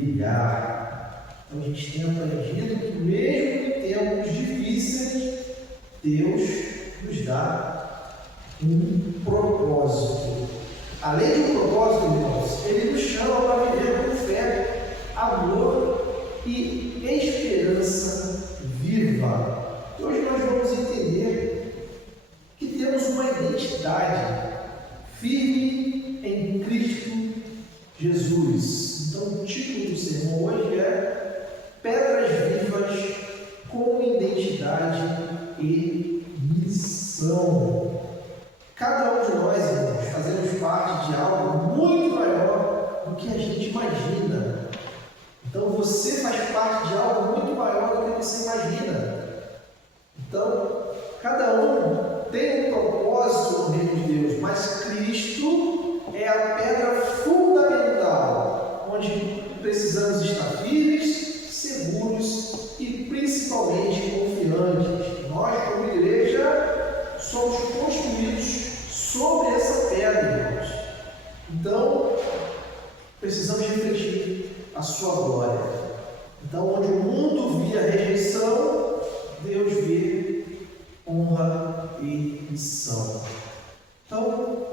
brilhar. Então a gente tem aprendido que mesmo em tempos difíceis, Deus nos dá um propósito. Além de um propósito, irmãos, Ele nos chama para viver com fé, amor e esperança viva. Hoje nós vamos entender que temos uma identidade firme em Cristo Jesus. Então o título do sermão hoje é Pedras Vivas com Identidade e Missão. Cada um de nós, irmãos, fazemos parte de algo muito maior do que a gente imagina. Então você faz parte de algo muito maior do que você imagina. Então, cada um tem um propósito no reino de Deus, mas Cristo é a pedra fundamental, onde precisamos estar firmes, seguros e principalmente confiantes. Nós, como igreja, somos construídos sobre essa pedra, irmãos. Então, precisamos refletir a sua glória. Então, onde o mundo via rejeição, Deus vê honra e missão. Então,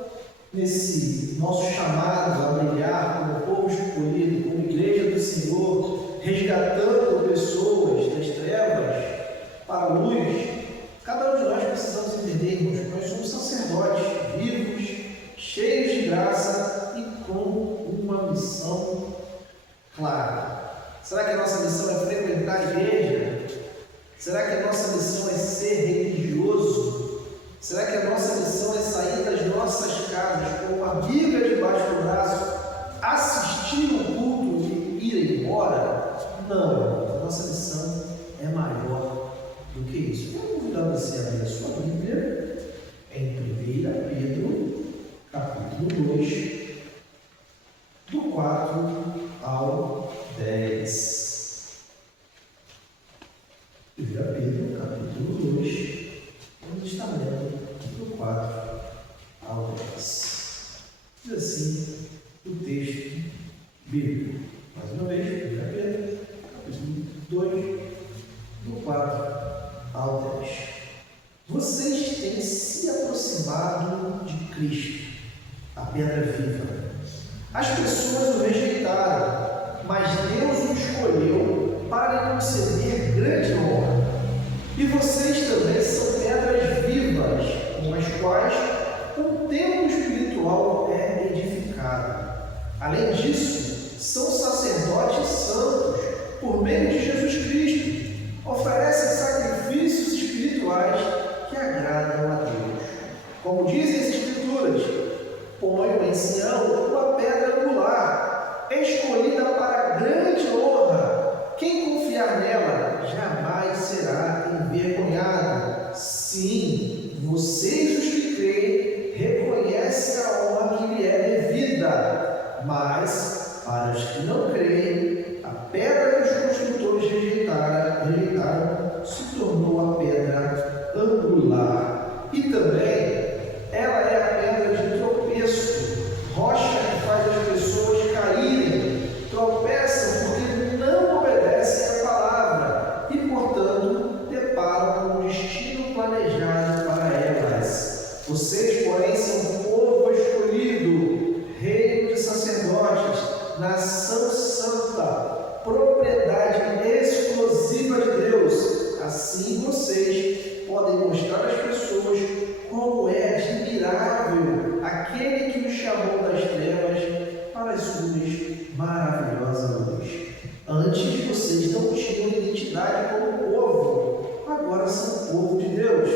nesse nosso chamado a brilhar como povo escolhido, como igreja do Senhor, resgatando pessoas das trevas para a luz, cada um de nós precisamos entender, irmãos, que nós somos sacerdotes vivos, cheios de graça e com uma missão clara. Será que a nossa missão é frequentar a igreja? Será que a nossa missão é ser religioso? Será que a nossa missão é sair das nossas casas com uma Bíblia debaixo do braço, assistir o culto e ir embora? Não, a nossa missão é maior do que isso. Eu vou convidar você a abrir a sua Bíblia em 1 Pedro, capítulo 2, do 4 ao 10. 1 Pedro, capítulo 2, onde está lendo do 4 ao 10. Diz assim o texto bíblico. Mais uma vez, 1 Pedro, capítulo 2, do 4 ao 10. Vocês têm se aproximado de Cristo, a pedra viva. As pessoas o rejeitaram, mas Deus o escolheu para lhe conceder grande honra. E vocês também são pedras vivas, com as quais um templo espiritual é edificado. Além disso, são sacerdotes santos, por meio de Jesus Cristo. Oferecem sacrifícios espirituais que agradam a Deus. Como dizem as Escrituras, ponho em Sião uma pedra angular, escolhida para grande honra. Quem confiar nela jamais será envergonhado. Sim, vocês os que creem reconhecem a honra que lhe é devida. Mas, para os que não creem, a pedra que os construtores rejeitaram se tornou a pedra angular. E também ela é a pedra de tropeço, rocha que faz as pessoas caírem, tropeçam porque não obedecem à palavra e, portanto, deparam com o destino planejado para elas. Vocês, porém, são povo escolhido, reino de sacerdotes, nação santa, propriedade exclusiva de Deus. Assim vocês podem mostrar às pessoas como é admirável aquele que os chamou das trevas para as suas maravilhosas luzes. Antes vocês não tinham identidade como povo, agora são povo de Deus.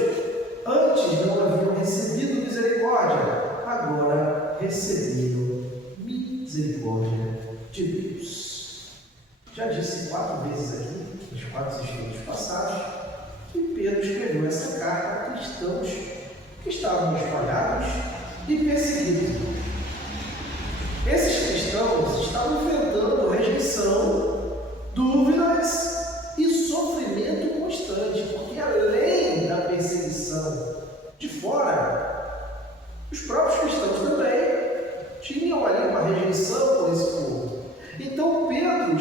Antes não haviam recebido misericórdia, agora receberam misericórdia de Deus. Já disse 4 vezes aqui, nos 4 estudos passados, que Pedro escreveu essa carta a cristãos que estavam espalhados e perseguidos. Esses cristãos estavam enfrentando rejeição, dúvidas e sofrimento constante, porque além da perseguição de fora, os próprios cristãos também tinham ali uma rejeição por esse povo. Então Pedro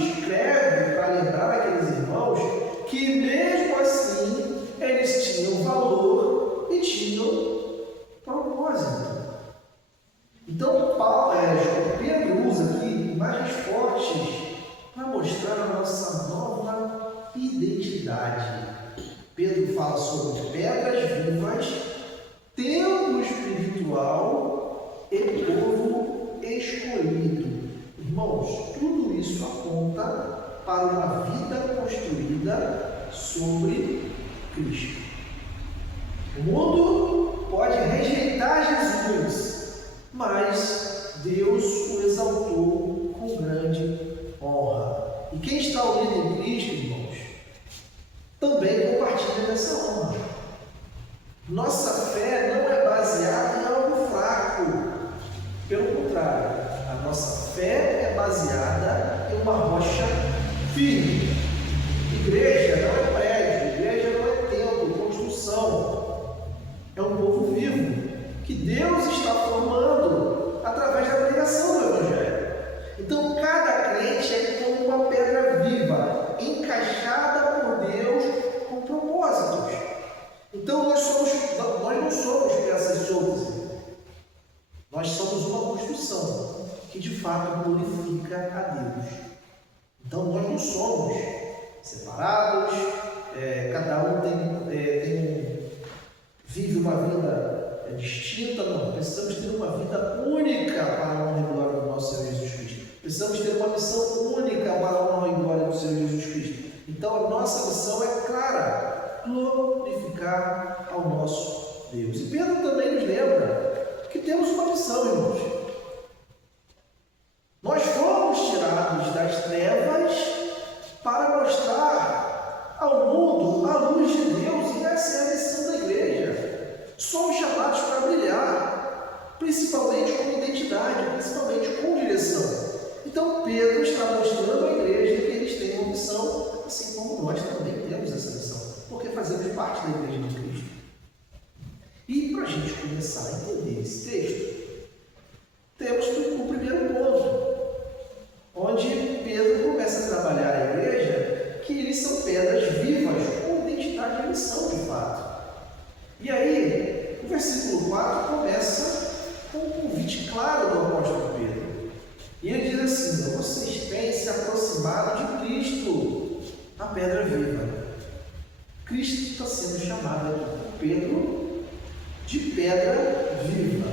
Irmãos, tudo isso aponta para uma vida construída sobre Cristo. O mundo pode rejeitar Jesus, mas Deus o exaltou com grande honra. E quem está unido em Cristo, irmãos, também compartilha dessa honra. Nossa fé não é baseada em algo fraco. Pelo contrário, a nossa fé é baseada em uma rocha firme. Igreja não é prédio, igreja não é templo, construção. É um povo vivo que Deus está formando através da pregação do Evangelho. Então, cada crente é como uma pedra viva, encaixada por Deus com propósitos. Então, nós não somos peças soltas. Nós somos uma construção que de fato glorifica a Deus. Então, nós não somos separados, cada um vive uma vida distinta, não. Precisamos ter uma vida única para a honra e glória do nosso Senhor Jesus Cristo. Precisamos ter uma missão única para a honra e glória do Senhor Jesus Cristo. Então, a nossa missão é clara: glorificar ao nosso Deus. E Pedro também nos lembra que temos uma missão, irmãos. Nós fomos tirados das trevas para mostrar ao mundo a luz de Deus, e essa é a missão da igreja. Somos chamados para brilhar, principalmente com identidade, principalmente com direção. Então Pedro está mostrando à igreja que eles têm uma missão, assim como nós também temos essa missão, porque fazemos parte da igreja de Cristo. E para a gente começar a entender esse texto, temos o primeiro ponto, onde Pedro começa a trabalhar a igreja, que eles são pedras vivas, com identidade e missão de fato. E aí, o versículo 4 começa com um convite claro do apóstolo Pedro. E ele diz assim: vocês têm se aproximado de Cristo, a pedra viva. Cristo está sendo chamado aqui por Pedro de pedra viva.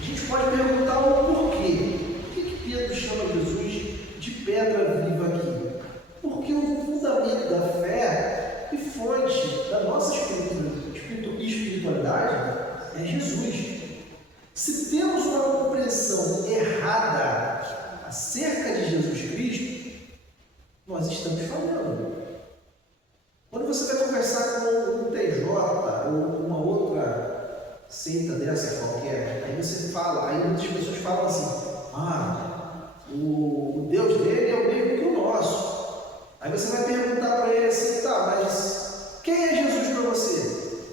A gente pode perguntar o porquê. Por que Pedro chama Jesus de pedra viva aqui? Porque o fundamento da fé e fonte da nossa espiritualidade é Jesus. Se temos uma compreensão errada acerca de Jesus Cristo, nós estamos falhando. Quando você vai conversar com um TJ ou uma outra seita dessa qualquer, aí você fala, aí muitas pessoas falam assim: o Deus dele é o mesmo que o nosso. Aí você vai perguntar para ele assim: tá, mas quem é Jesus para você?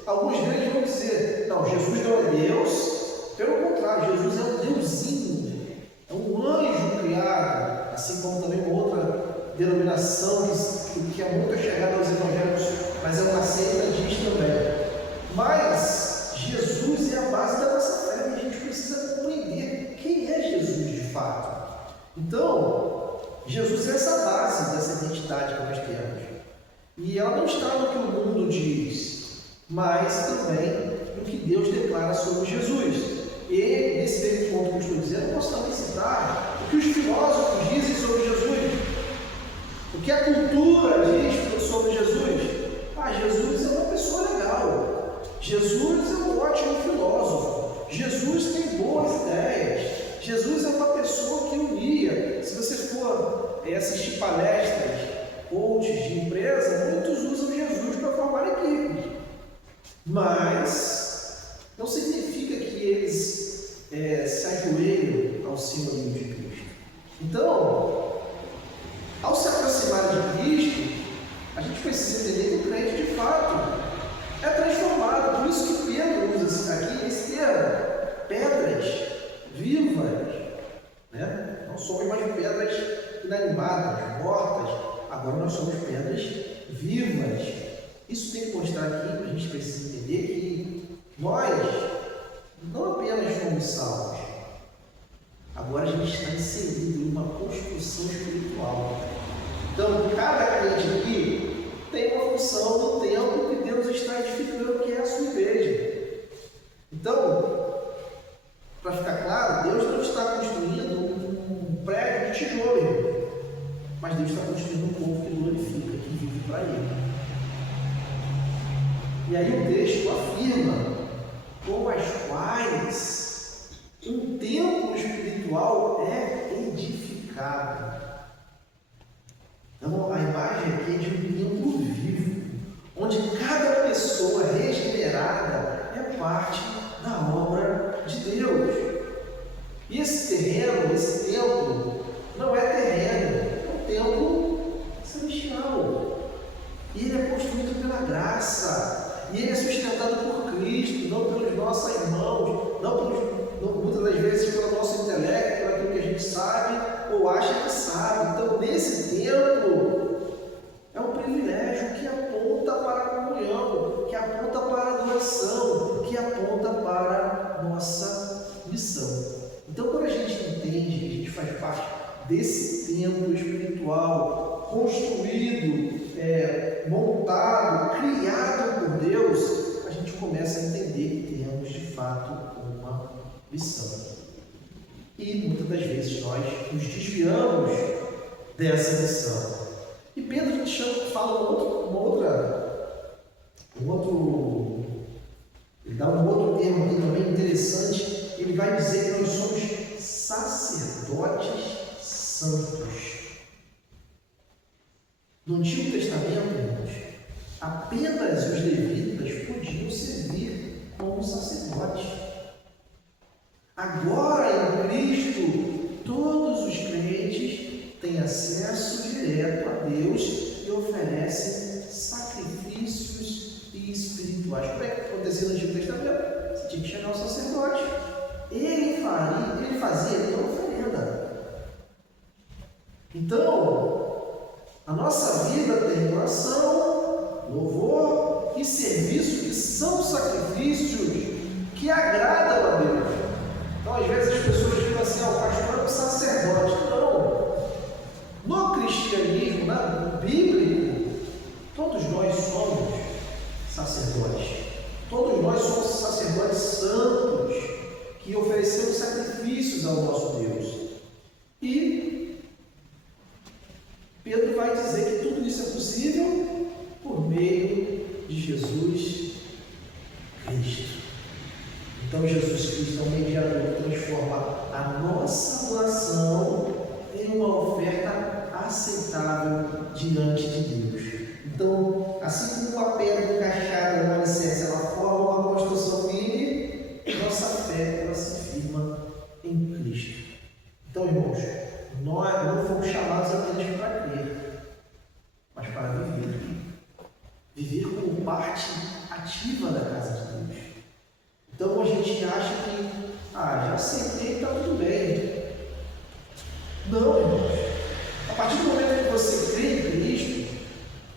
Alguns deles vão dizer: não, Jesus não é Deus. Pelo contrário, Jesus é um deusinho, é um anjo criado, assim como também uma outra denominação que é muito chegada aos evangélicos, mas é uma seita, diz também. Mas Jesus é a base da nossa fé e a gente precisa compreender quem é Jesus de fato. Então, Jesus é essa base dessa identidade que nós temos. E ela não está no que o mundo diz, mas também no que Deus declara sobre Jesus. E nesse mesmo ponto que eu estou dizendo, eu posso também citar o que os filósofos dizem sobre Jesus, o que a cultura diz sobre Jesus. Jesus é uma pessoa legal, Jesus é um ótimo filósofo, Jesus tem boas ideias, Jesus é uma pessoa que unia. Se você for assistir palestras, coaches de empresa, muitos usam Jesus para formar equipes, mas não significa que eles se ajoelham ao simbolismo de Cristo. Então, ao se aproximar de Cristo, a gente precisa entender que o crente de fato é transformado. Por isso que Pedro usa aqui esse termo, pedras vivas, né? Não somos mais pedras inanimadas, mortas, agora nós somos pedras vivas. Isso tem que mostrar aqui, a gente precisa entender que nós não apenas fomos salvos, agora a gente está inserido em uma construção espiritual. Então, cada crente aqui tem uma função no tempo que Deus está edificando, que é a sua igreja. Então, para ficar claro, Deus não está construindo um prédio de que vive para Ele. E aí o texto afirma com as quais um templo espiritual é edificado. Então a imagem aqui é de um templo vivo, onde cada pessoa regenerada é parte da obra de Deus. E esse terreno, esse templo, não é terreno, é um templo celestial. E ele é construído pela graça, e ele é sustentado por Cristo, não pelos nossos irmãos, não muitas das vezes pelo nosso intelecto, por aquilo que a gente sabe ou acha que sabe. Então, nesse templo, é um privilégio que aponta para a comunhão, que aponta para a adoração, que aponta para a nossa missão. Então, quando a gente entende que a gente faz parte desse templo espiritual, construído, montado, criado por Deus, a gente começa a entender que temos de fato uma missão. E muitas das vezes nós nos desviamos dessa missão. E Pedro fala ele dá um outro termo aqui também interessante. Ele vai dizer que nós somos sacerdotes santos. No Antigo Testamento, irmãos, apenas os levitas podiam servir como sacerdotes. Agora, em Cristo, todos os crentes têm acesso direto a Deus e oferecem sacrifícios espirituais. Como é que acontecia no Antigo Testamento? Você tinha que chegar ao sacerdote. Ele fazia a oferenda. Então, a nossa vida tem oração, louvor e serviço, que são sacrifícios que agradam a Deus. Então, às vezes as pessoas dizem assim: o pastor é um sacerdote. Não. No cristianismo, no bíblico, todos nós somos sacerdotes. Todos nós somos sacerdotes santos que oferecemos sacrifícios ao nosso Deus. E Pedro vai dizer que tudo isso é possível por meio de Jesus Cristo. Então Jesus Cristo é um mediador que transforma a nossa adoração em uma oferta aceitável diante de Deus. Então, assim como uma pedra encaixada no alicerce, ela forma uma construção firme, nossa fé ela se firma em Cristo. Então, irmãos, nós não fomos chamados apenas para crer, mas para viver. Viver como parte ativa da casa de Deus. Então a gente acha que, já aceitei, está tudo bem. Não, irmãos. A partir do momento que você crê em Cristo,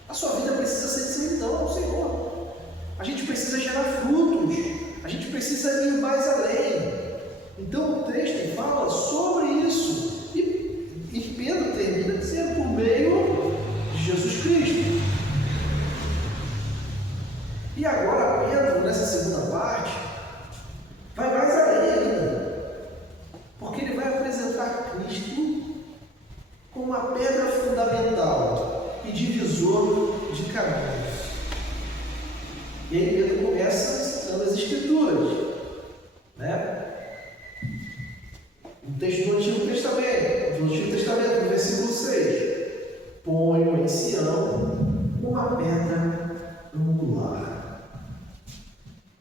a sua vida precisa ser de servidão ao Senhor. A gente precisa gerar frutos. A gente precisa ir mais além. Então o texto fala sobre isso. E Pedro termina dizendo por meio de Jesus Cristo. E agora Pedro, nessa segunda parte, vai mais além ainda, porque ele vai apresentar Cristo como uma pedra fundamental e divisor de caminhos. E aí Pedro começa citando as Escrituras, O texto do Antigo Testamento, no versículo 6: ponho em Sião uma pedra angular.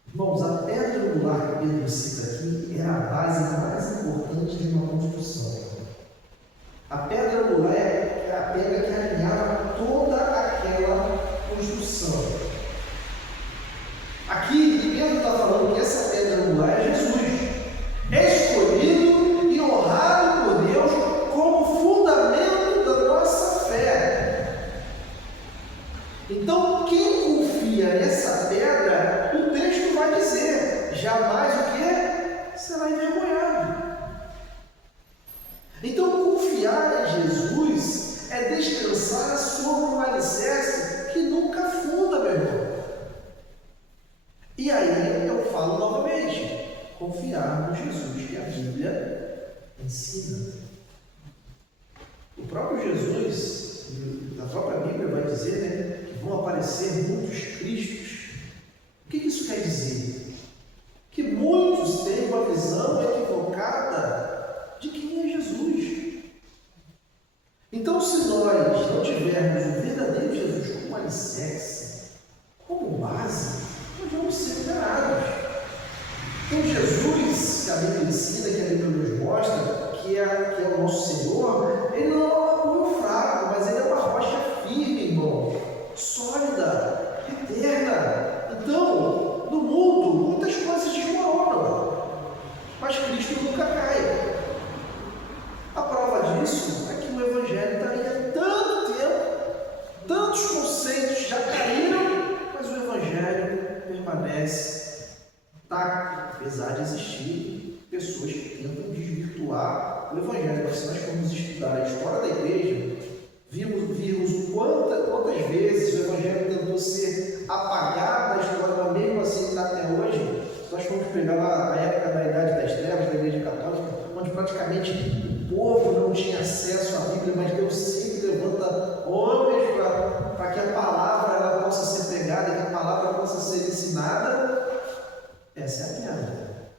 Irmãos, a pedra angular que Pedro cita aqui é a base mais importante de uma construção. A pedra angular é a pedra que alinhava toda aquela construção. Aqui, Pedro está falando que essa pedra angular é Jesus, escolhido e honrado por Deus como fundamento da nossa fé. Então, quem confia nessa pedra, o texto vai dizer, jamais o quê? Será envergonhado. Então, confiar em Jesus é descansar sobre um alicerce que nunca afunda, meu irmão. E aí eu falo novamente, confiar no Jesus que a Bíblia ensina. O próprio Jesus, a própria Bíblia vai dizer, né, que vão aparecer muitos cristos. O que isso quer dizer? Que muitos têm uma visão equivocada de quem é Jesus. Então, se nós não tivermos o verdadeiro Jesus como alicerce, como base, nós vamos ser enganados. Então, Jesus, que a Bíblia ensina, que a Bíblia nos mostra, que é o nosso Senhor, ele não é um apoio fraco, mas ele é uma rocha firme, irmão, sólida, eterna. Então, no mundo, muitas coisas desmoronam, mas Cristo nunca cai. A prova disso é que o Evangelho está aí há tanto tempo, tantos conceitos já caíram, mas o Evangelho permanece. Apesar de existir pessoas que tentam desvirtuar o Evangelho. Se nós formos estudar a história da igreja, vimos quantas vezes o Evangelho tentou ser apagado da história, mas mesmo assim está até hoje. Se nós formos pegar lá a época da Idade das Trevas, da Igreja Católica, onde praticamente o povo não tinha acesso à Bíblia, mas Deus sempre levanta homens para que a palavra ela possa ser pregada, que a palavra possa ser ensinada. Essa é a piada.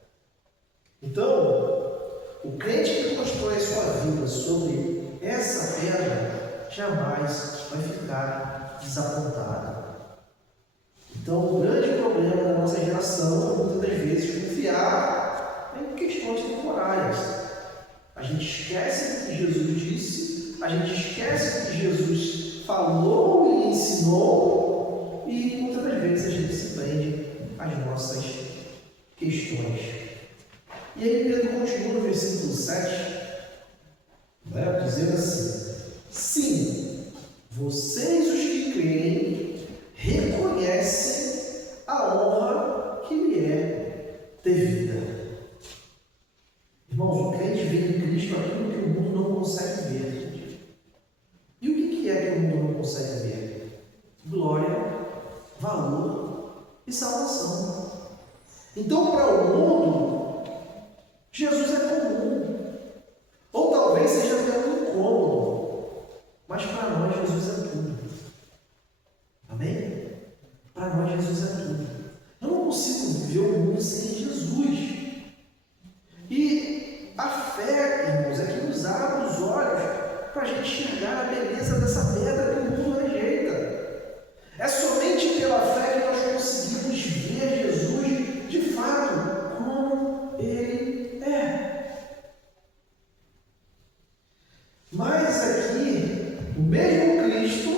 Então, o crente que constrói a sua vida sobre essa pedra jamais vai ficar desapontado. Então, o grande problema da nossa geração é muitas das vezes confiar em questões temporárias. A gente esquece do que Jesus disse, a gente esquece do que Jesus falou e ensinou, e muitas das vezes a gente se prende às nossas questões. E aí Pedro continua no versículo 7, dizendo assim: sim, vocês os que creem reconhecem a honra que lhe é devida. Irmãos, o crente vê em Cristo aquilo que o mundo não consegue ver. E o que é que o mundo não consegue ver? Glória, valor e salvação. Então, para o mundo, Jesus é comum, ou talvez seja até um incômodo, mas para nós Jesus é tudo. Amém? Para nós Jesus é tudo. Eu não consigo viver o mundo sem Jesus. E a fé, irmãos, é que nos abre os olhos para a gente enxergar a beleza dessa pedra que o mundo rejeita. É somente pela fé que nós conseguimos ver Jesus de fato como Ele é. Mas aqui, o mesmo Cristo,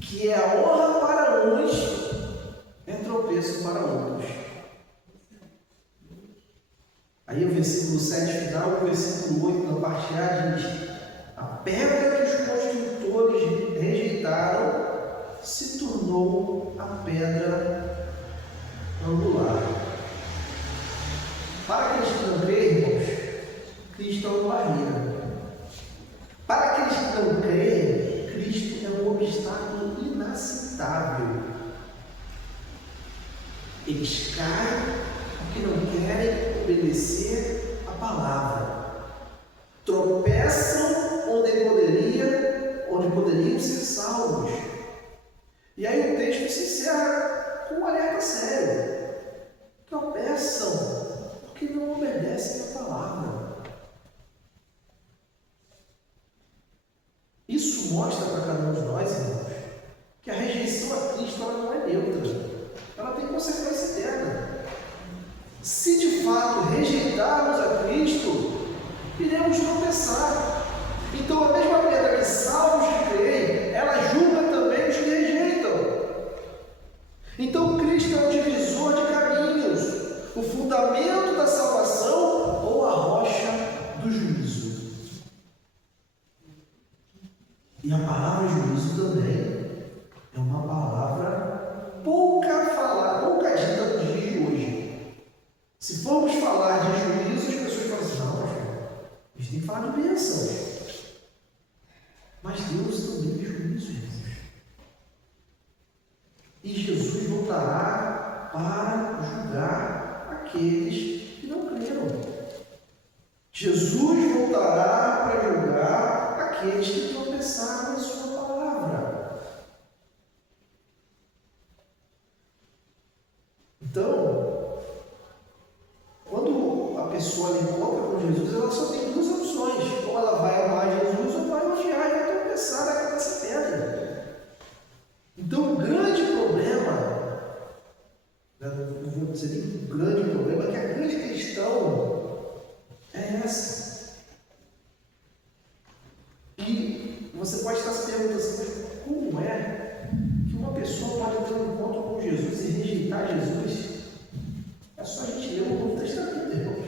que é a honra para uns, é tropeço para outros. Aí o versículo 7 final, o versículo 8 na parte A diz: a pedra que os construtores rejeitaram se tornou a pedra angular. Para aqueles que não creem, irmãos, Cristo é uma barreira. Para aqueles que não creem, Cristo é um obstáculo inaceitável. Eles caem porque não querem obedecer a palavra. Tropeçam onde poderiam ser salvos. E aí o texto se encerra com um alerta sério. Tropeçam porque não obedecem a palavra. Isso mostra para cada um de nós, irmãos, que a rejeição a Cristo ela não é neutra. Ela tem consequência eterna. Se de fato rejeitarmos a Cristo, iremos tropeçar. Então a mesma pedra que salva os que creem, ela julga também os que rejeitam. Então Cristo é o divisor de caminhos, o fundamento da salvação ou a rocha do juízo. E a palavra juízo também é uma palavra pouca dita nos dias de hoje. Se formos falar de juízo, as pessoas falam assim: não, a gente tem que falar de bênção. Mas Deus também tem juízo, irmãos. E Jesus voltará para julgar aqueles que não creram. Jesus voltará para julgar aqueles que tropeçaram em sua palavra. pessoa ela encontra com Jesus, ela só tem duas opções: ou ela vai amar Jesus, ou vai odiar e vai tropeçar na cabeça pedra. Então, o grande problema, não vou dizer nem o grande problema, é que a grande questão é essa. E você pode estar se perguntando assim, mas como é que uma pessoa pode ter um encontro com Jesus e rejeitar Jesus? É só a gente ler o Novo Testamento, irmãos.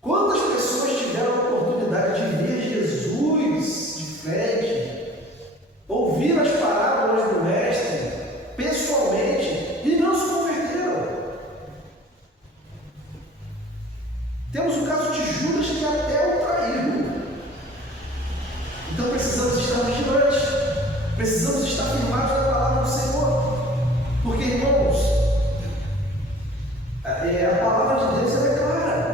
Quantas pessoas tiveram a oportunidade de ver Jesus de frente, ouvir as parábolas do Mestre pessoalmente e não se converteram? Temos o caso de Judas, que até o traiu. Então precisamos estar vigilantes, precisamos estar firmados na palavra do Senhor, porque, irmãos, a palavra de Deus é clara.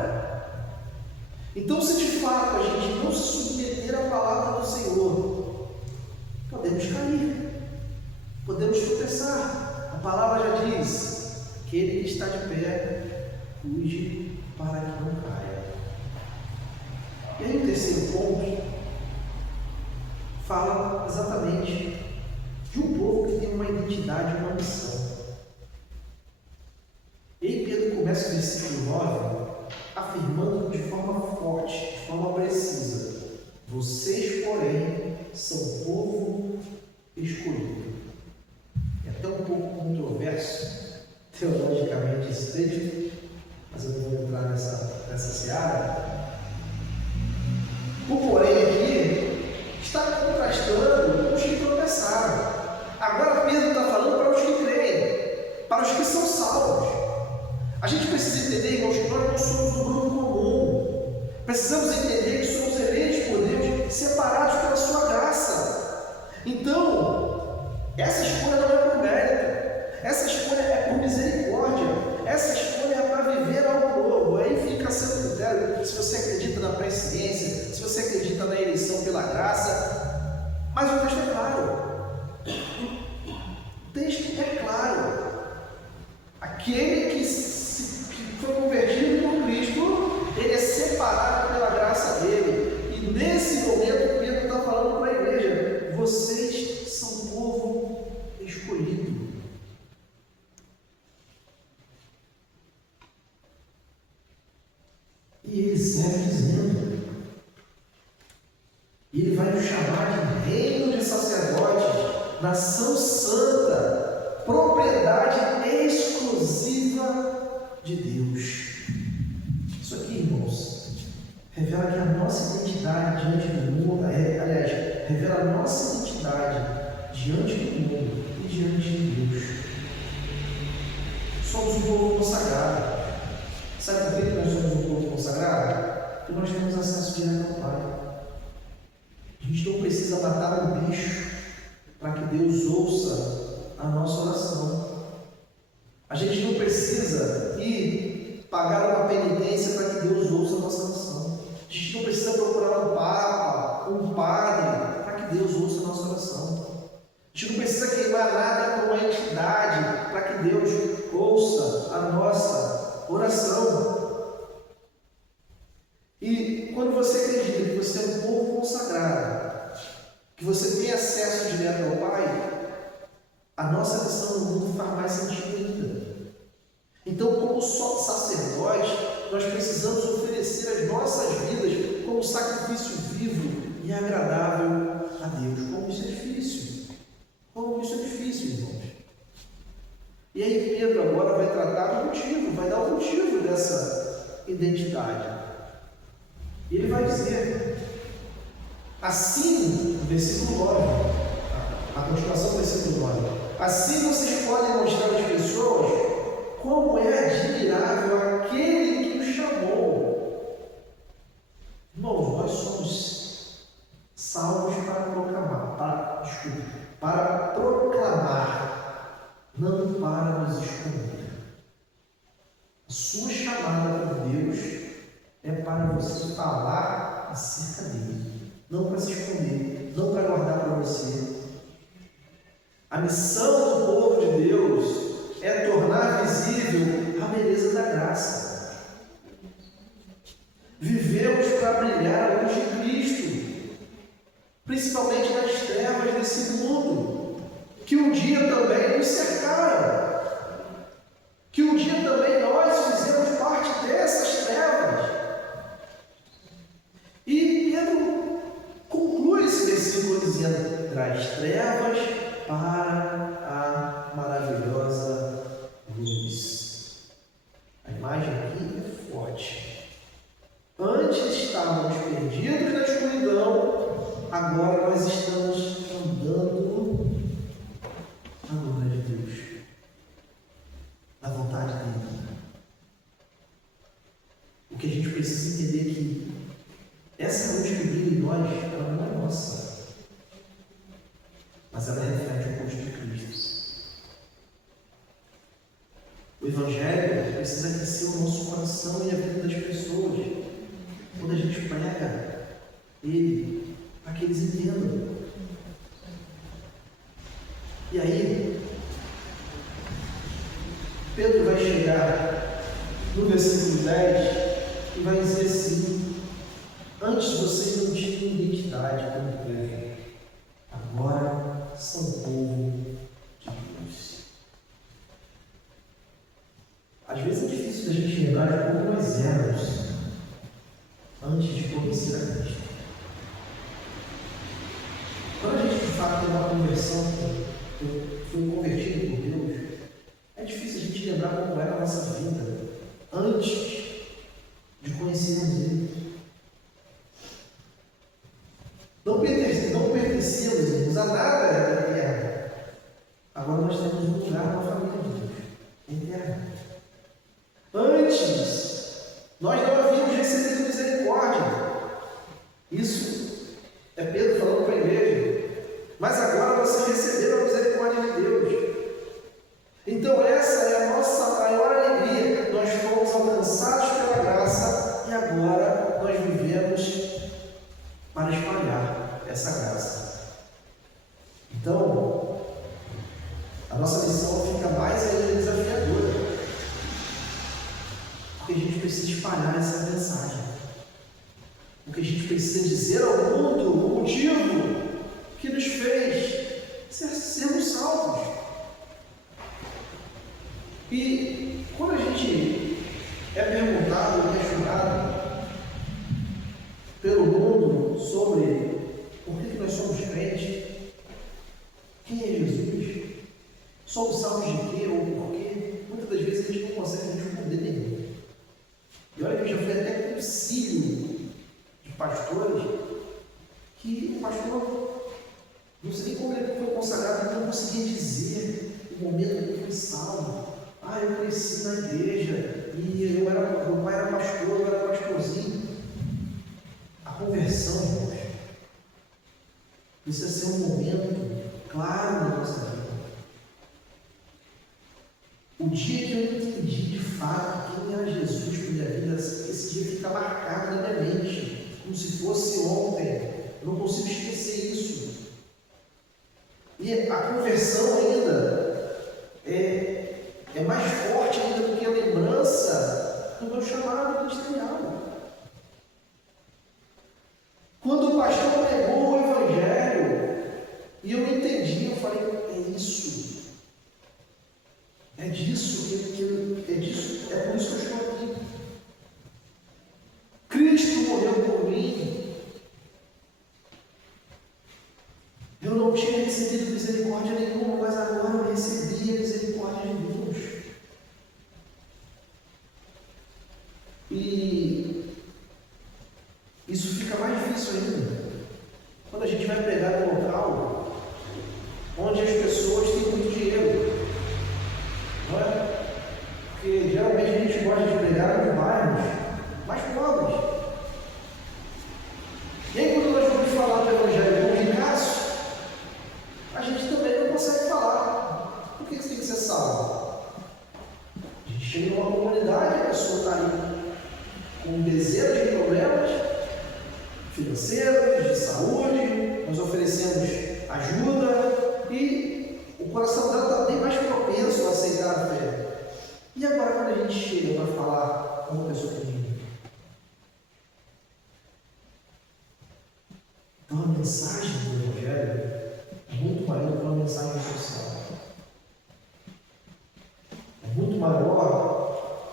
Então, se de fato a gente não se submeter à palavra do Senhor, podemos cair, podemos tropeçar. A palavra já diz: aquele que está de pé, cuide para que não caia. E aí o terceiro ponto fala exatamente de um povo que tem uma identidade, uma missão. E aí Pedro começa o versículo 9 afirmando de forma forte, de forma precisa: vocês, porém, são povo escolhido. É até um pouco controverso teologicamente esse texto, mas eu não vou entrar nessa seara. O porém aqui está contrastando com os que tropeçaram. Agora Pedro está falando para os que creem, para os que são salvos. A gente precisa entender, irmãos, que nós não somos um grupo comum. Precisamos entender que somos eleitos por Deus, separados pela sua graça. Então, essa escolha não é por mérito, essa escolha é por misericórdia, essa escolha é para viver algo novo. Aí fica sendo critério se você acredita na presciência, se você acredita na eleição pela graça. Mas o texto é claro. O texto é claro. Aquele que foi convertido por Cristo, ele é separado pela graça dele. E nesse momento Pedro está falando para a igreja: vocês são povo escolhido. E ele segue dizendo, e ele vai nos chamar de reino de sacerdotes, nação santa, propriedade exclusiva de Deus. Isso aqui, irmãos, revela que a nossa identidade diante do mundo, revela a nossa identidade diante do mundo e diante de Deus. Somos um povo consagrado. Sabe por que nós somos um povo consagrado? Porque nós temos acesso direto ao Pai. A gente não precisa matar um bicho para que Deus ouça a nossa oração. A gente não precisa ir pagar uma penitência para que Deus ouça a nossa oração. A gente não precisa procurar um papa, um padre, para que Deus ouça a nossa oração. A gente não precisa queimar nada com uma entidade para que Deus ouça a nossa oração. E quando você acredita que você é um povo consagrado, que você tem acesso direto ao Pai, a nossa missão no mundo faz mais sentido ainda. Então, como sacerdote, nós precisamos oferecer as nossas vidas como sacrifício vivo e agradável a Deus. Como isso é difícil? Como isso é difícil, irmãos? E aí Pedro agora vai tratar do motivo, vai dar o motivo dessa identidade. E ele vai dizer, assim, no versículo 9, a continuação do versículo 9, assim vocês podem mostrar às pessoas como é admirável aquele que o chamou. Irmãos, nós somos salvos para proclamar, não para nos esconder. A sua chamada por Deus é para você falar acerca dele, não para se esconder, não para guardar para você. A missão do povo de Deus é tornar visível a beleza da graça. principalmente nas trevas desse mundo, que um dia também nos cercaram, que um dia também nós fizemos parte dessas trevas. E Pedro conclui esse versículo dizendo: das trevas para a maravilhosa luz. A imagem aqui é forte. Antes estávamos perdidos na escuridão, agora nós estamos andando na glória de Deus, na vontade dele. O que a gente precisa entender é que essa luz que brilha em nós, ela não é nossa, mas ela reflete o rosto de Cristo. O Evangelho precisa aquecer o nosso coração e a vida das pessoas, quando a gente prega ele, para que eles entendam. E aí, Pedro vai chegar no versículo 10 e vai dizer assim: antes vocês não tinham identidade como povo, agora são povo de Deus. Às vezes é difícil da gente lembrar de como nós éramos antes de conhecer a Cristo. Quando a gente de fato tem uma conversão, foi convertido por Deus, é difícil a gente lembrar como era a nossa vida antes de conhecermos Ele. Não pertencíamos a nada da terra. Agora nós temos um lugar na família de Deus, eterna. Antes, nós não havíamos recebido misericórdia. Isso é Pedro falando para a igreja. Mas agora vocês receberam a misericórdia de Deus. Então essa é a nossa maior alegria. Nós fomos alcançados pela graça e agora nós vivemos para espalhar essa graça. Então, a nossa missão fica mais ainda desafiadora, porque a gente precisa espalhar essa mensagem, porque a gente precisa dizer ao mundo o motivo que nos fez sermos salvos. E quando a gente é perguntado, questionado pelo mundo sobre por que nós somos crentes, quem é Jesus, somos salvos de quê ou por quê, muitas das vezes a gente não consegue responder nenhum. E olha que eu já fui até concílio de pastores que o pastor, não sei nem como ele foi consagrado, ele não conseguia dizer o momento que ele foi salvo. Eu cresci na igreja e meu pai era pastor, eu era pastorzinho. A conversão, irmãos, precisa ser um momento claro na nossa vida. O dia que eu entendi de fato quem era Jesus para minha vida, esse dia fica marcado na minha mente, como se fosse ontem. Eu não consigo esquecer isso. E a conversão ainda é mais forte ainda do que a lembrança do meu chamado ministerial. Quando o pastor pregou o Evangelho e eu entendi, eu falei: é isso. É disso é por isso que eu estou aqui. Cristo morreu por mim. Eu não tinha recebido misericórdia nenhuma, mas agora eu recebi a misericórdia de Deus. E isso fica mais difícil ainda quando a gente vai pregar num local onde as pessoas têm muito dinheiro. Não é? Porque geralmente a gente gosta de pregar nos bairros mais pobres. E aí, quando nós vamos falar do Evangelho com ricaço, a gente também não consegue falar. Por que você tem que ser salvo? A gente chega numa comunidade, a pessoa está ali com dezenas de problemas financeiros, de saúde, nós oferecemos ajuda e o coração dela está bem mais propenso a aceitar a fé. E agora, quando a gente chega para falar com uma pessoa que tem, então a mensagem do Evangelho é muito maior do que uma mensagem social. É muito maior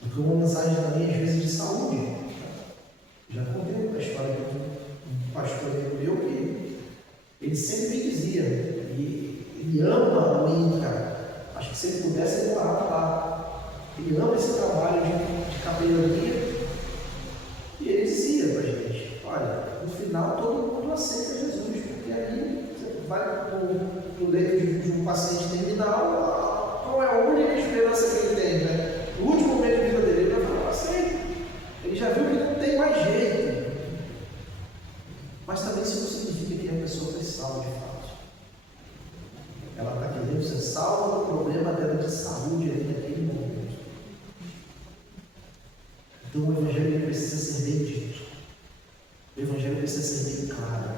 do que uma mensagem também, às vezes, de saúde. Já contei a história de um pastor meu que ele sempre me dizia, e ele ama a mim, cara. Acho que se ele pudesse, ele morava lá. Ele ama esse trabalho de cabeleireiro. E ele dizia para a gente, olha, no final todo mundo aceita Jesus, porque aí você vai no leito de um paciente terminal, qual é a única esperança que ele tem, né? No último momento de vida dele, ele vai falar, eu aceito. Ele já viu que não tem mais jeito. Mas também isso não significa que a pessoa foi salva de fato. Ela está querendo ser salva do problema dela de saúde ali naquele momento. Então o Evangelho precisa ser bem dito. O Evangelho precisa ser bem claro.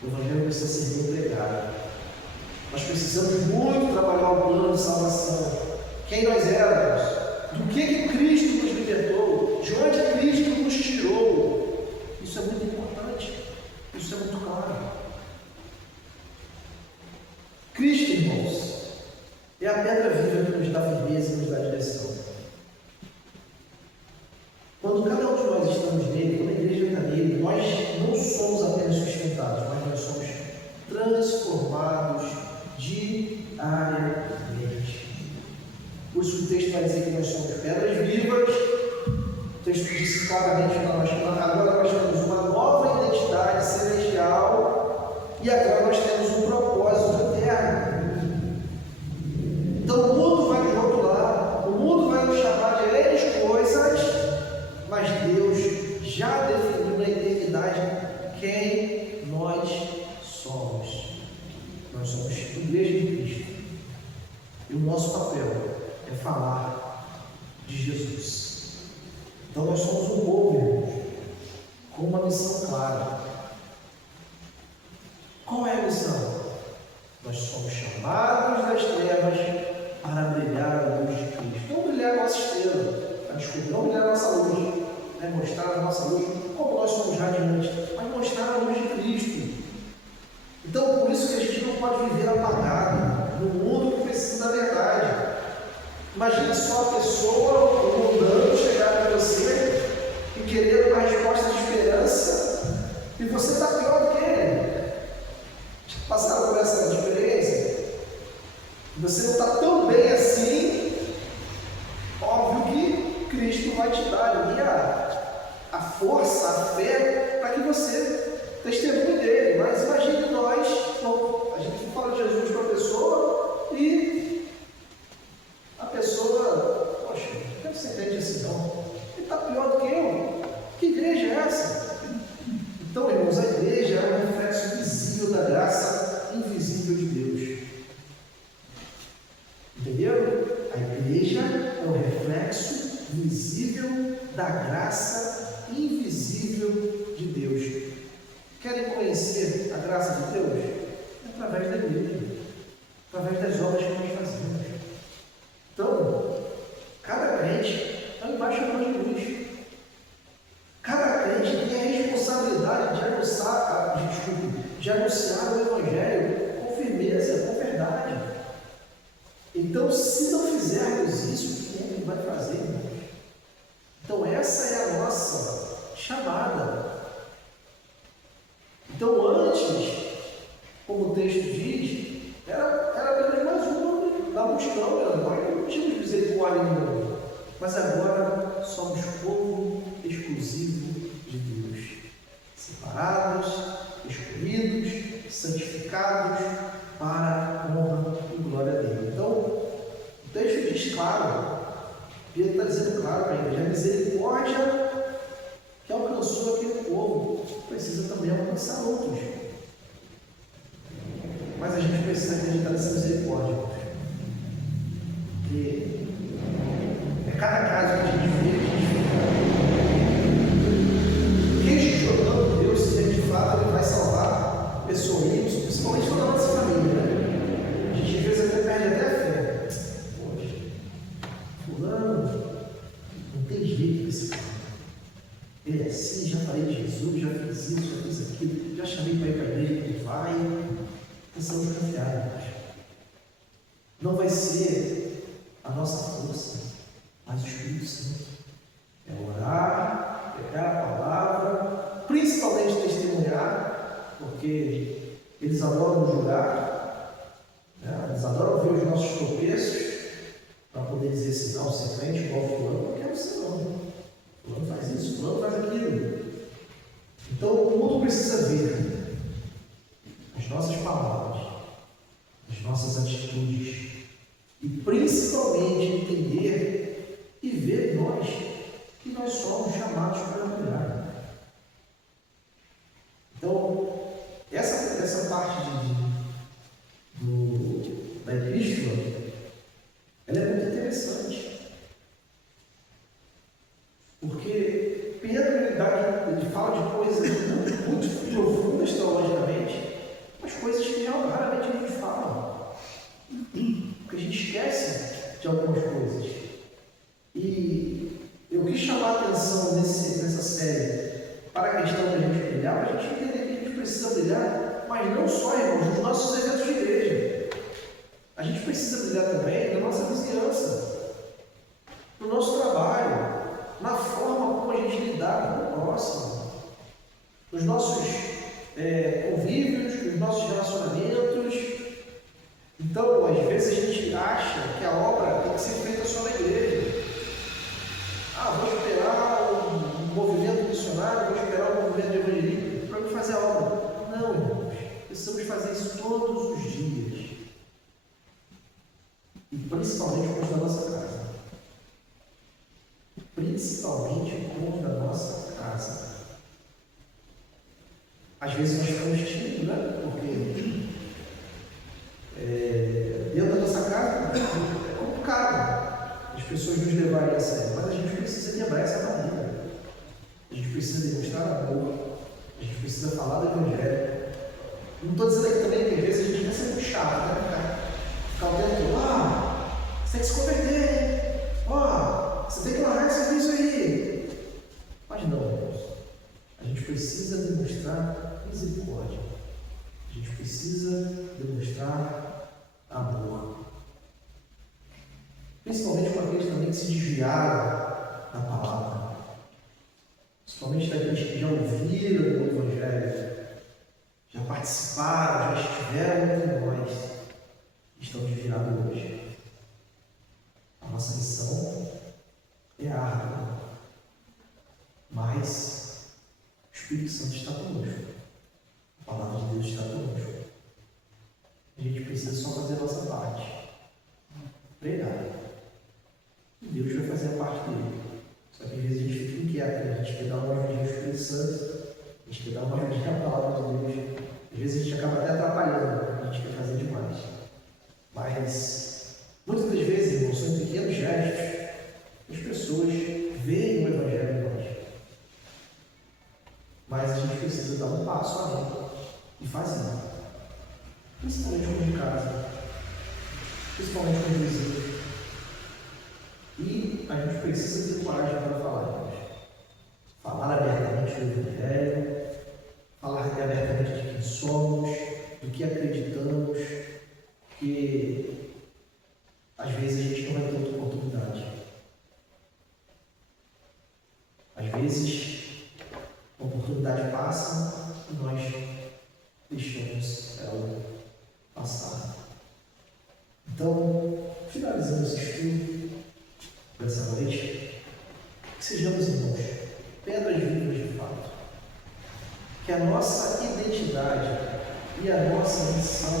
O Evangelho precisa ser bem pregado. Nós precisamos muito trabalhar o plano de salvação. Quem nós éramos? Do que Cristo nos libertou? De onde Cristo nos tirou? Isso é muito importante. Isso é muito claro. Cristo, irmãos, é a pedra viva que nos dá firmeza e nos dá direção. Quando cada um de nós estamos nele, quando a igreja está nele, nós não somos apenas sustentados, mas nós somos transformados diariamente. Por isso o texto vai dizer que nós somos pedras vivas. O texto diz claramente que agora nós temos uma nova identidade celestial e agora nós temos um propósito eterno. Então o mundo vai nos rotular, o mundo vai nos chamar de N coisas, mas Deus já definiu na eternidade quem nós somos. Nós somos igreja de Cristo. E o nosso papel é falar de Jesus. Então nós somos um povo, irmãos, com uma missão clara. Qual é a missão? Nós somos chamados das trevas para brilhar a luz de Cristo. Não brilhar a nossa estrela, não brilhar a nossa luz, mostrar a nossa luz como nós somos radiantes, mas mostrar a luz de Cristo. Então, por isso que a gente não pode viver apagado no mundo que precisa da verdade. Imagina só a pessoa, o mundano, chegar para você e querer uma resposta de esperança e você está pior do que ele. Passaram por essa experiência? Você não está tão bem assim, óbvio que Cristo vai te dar ali a força, a fé, para que você testemunhe dele. Mas imagine nós, a gente fala de Jesus para a pessoa e a pessoa, poxa, não se entende assim não. Ele está pior do que eu. Que igreja é essa? Então, irmãos, a igreja é um reflexo visível da graça invisível de Deus. Entendeu? A igreja é o reflexo visível da graça invisível de Deus. Querem conhecer a graça de Deus? É através da igreja, através das obras que nós fazemos. Então, cada crente é um embaixador de luz. Cada crente tem a responsabilidade de anunciar o Evangelho com firmeza, com verdade. Então, se não fizermos isso, quem é que vai fazer, irmãos? Então, essa é a nossa chamada. Então, antes, como o texto diz, era apenas mais uma da multidão, nós não tínhamos misericórdia nenhuma. Mas agora somos povo exclusivo de Deus, separados, escolhidos, santificados para a honra e glória dele. Então, o texto diz claro, Pedro está dizendo claro para ele, a misericórdia que alcançou aquele povo precisa também alcançar outros. Mas a gente precisa acreditar nessa misericórdia, porque é cada caso que a gente vê, questionando Deus se de fato ele vai salvar pessoas, principalmente toda a nossa família, né? A gente às vezes até perde até a fé. Poxa, fulano, não tem jeito desse cara. Ele é assim, já falei de Jesus, já fiz isso, já fiz aquilo, já chamei para ir para a igreja, ele vai. Precisamos confiar, irmãos. Não vai ser a nossa força, mas o Espírito Santo. É orar, pegar a palavra, principalmente testemunhar, porque eles adoram julgar, né? Eles adoram ver os nossos tropeços, para poder dizer assim, não, você é crente igual fulano, não quero ser não. Fulano faz isso, fulano faz aquilo. Então o mundo precisa ver as nossas palavras, as nossas atitudes, e principalmente entender e ver nós, que nós somos chamados para brilhar. Então, essa parte da epístola, ela é muito interessante. Porque Pedro ele fala de coisas muito profundas teologicamente, mas coisas que raramente a gente fala. Porque a gente esquece de algumas coisas. E eu quis chamar a atenção nessa série para a questão da gente brilhar, para a gente entender que a gente precisa brilhar, mas não só, irmãos, nos nossos eventos de igreja. A gente precisa brilhar também na nossa vizinhança, no nosso trabalho, na forma como a gente lidar com o próximo, nos nossos convívios, nos nossos relacionamentos. Então, às vezes a gente acha que a obra tem que ser feita só na igreja. Vou esperar um movimento missionário, vou esperar um movimento de evangelismo para me fazer a obra. Não, irmãos, precisamos fazer isso todos os dias. E principalmente com os da nossa casa. Principalmente com os da nossa casa. Às vezes nós ficamos tímidos, né? Porque dentro da nossa casa é complicado as pessoas nos levarem a sério, mas a gente precisa quebrar essa barreira. A gente precisa demonstrar amor. A gente precisa falar do Evangelho. Não estou dizendo aqui também que às vezes a gente quer ser muito chato, né? Ficar o tempo todo, você tem que se converter, hein? Você tem que largar esse serviço aí. Mas não, irmãos. A gente precisa demonstrar misericórdia. A gente precisa demonstrar amor. Principalmente com aqueles também que se desviaram da palavra. Principalmente daqueles que já ouviram o Evangelho, já participaram, já estiveram entre nós, estão desviados hoje. A nossa missão é árdua, mas o Espírito Santo está conosco. A palavra de Deus está conosco. A gente precisa só fazer a nossa parte. Pregar. E Deus vai fazer a parte dele. Só que às vezes a gente fica inquieto, a gente quer dar uma ajudinha ao Espírito Santo, a gente quer dar uma ajudinha à palavra de Deus. Às vezes a gente acaba até atrapalhando, porque a gente quer fazer demais. Mas, muitas das vezes, irmãos, são pequenos gestos que as pessoas veem o Evangelho em nós. Mas a gente precisa dar um passo além e fazer. Principalmente com de casa, principalmente com os vizinhos. E a gente precisa ter coragem para falar, irmãos. Falar abertamente do Evangelho, falar abertamente de quem somos, do que acreditamos, que às vezes a gente não vai ter outra oportunidade. Às vezes a oportunidade passa e nós deixamos ela passar. Então, finalizando esse estudo dessa noite, que sejamos, irmãos, pedras vivas de fato. Que a nossa identidade e a nossa missão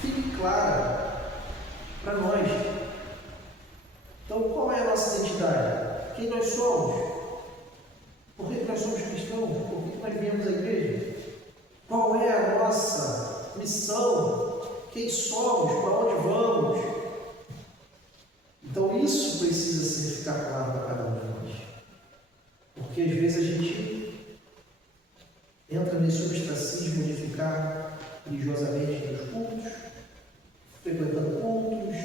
fique clara para nós. Então, qual é a nossa identidade? Quem nós somos? Por que nós somos cristãos? Por que nós viemos à igreja? Qual é a nossa missão? Quem somos? Para onde vamos? Então, isso precisa ficar claro para cada um de nós. Porque às vezes a gente entra nesse ostracismo de ficar religiosamente nos cultos, frequentando cultos,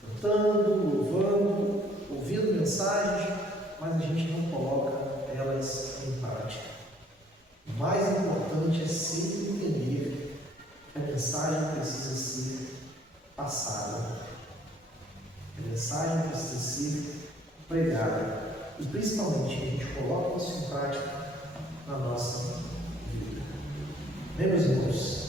cantando, louvando, ouvindo mensagens, mas a gente não coloca ela O mais importante é sempre entender que a mensagem precisa ser passada. A mensagem precisa ser pregada. E principalmente que a gente coloque isso em prática na nossa vida. Meus irmãos,